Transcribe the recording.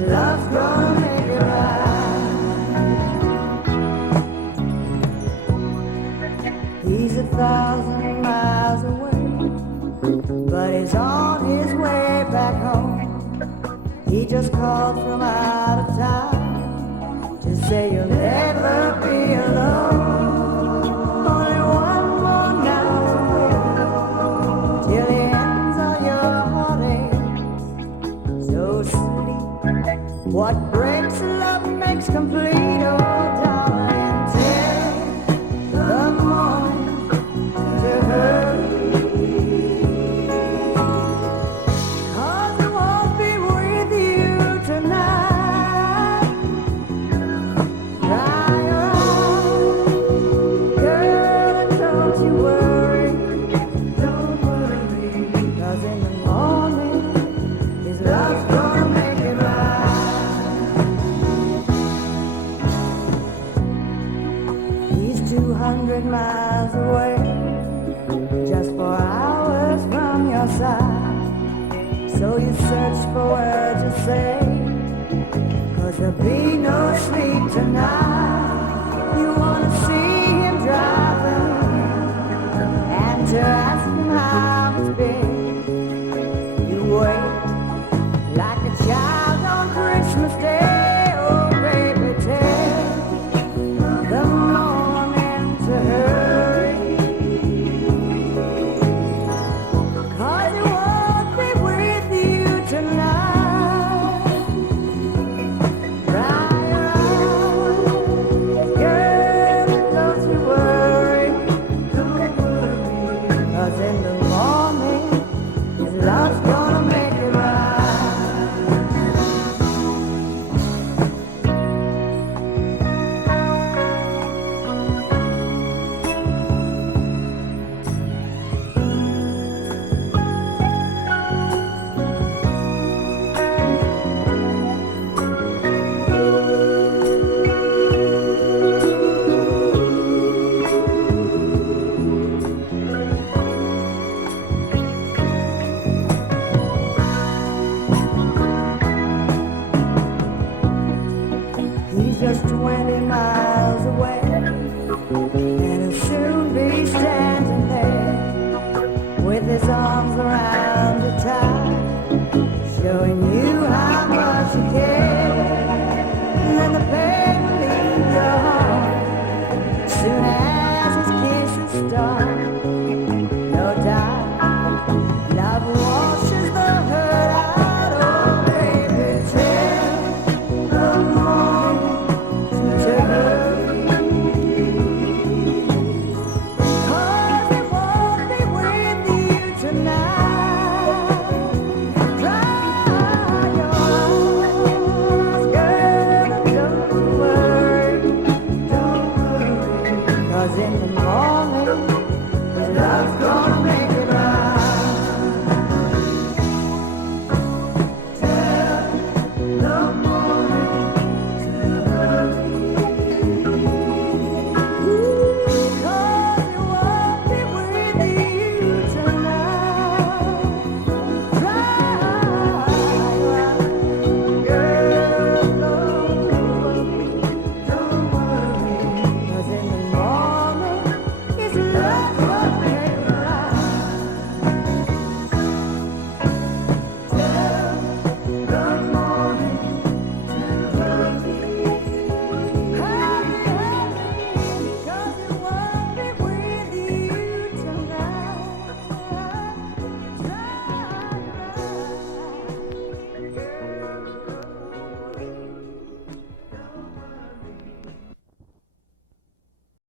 his love's gonna make it right. He's 1,000 miles away, but he's on his way back home. He just called from out of town to say you'll never be alone. Only one more night to wait till the ends of your heartaches. So sleep. What breaks love makes complete. Oh, darling, till the morning to hurry. He's 200 miles away, just 4 hours from your side. So you search for words to say, 'cause there'll be no sleep tonight. You wanna see him driving and to ask him how it's been. You wait like a child.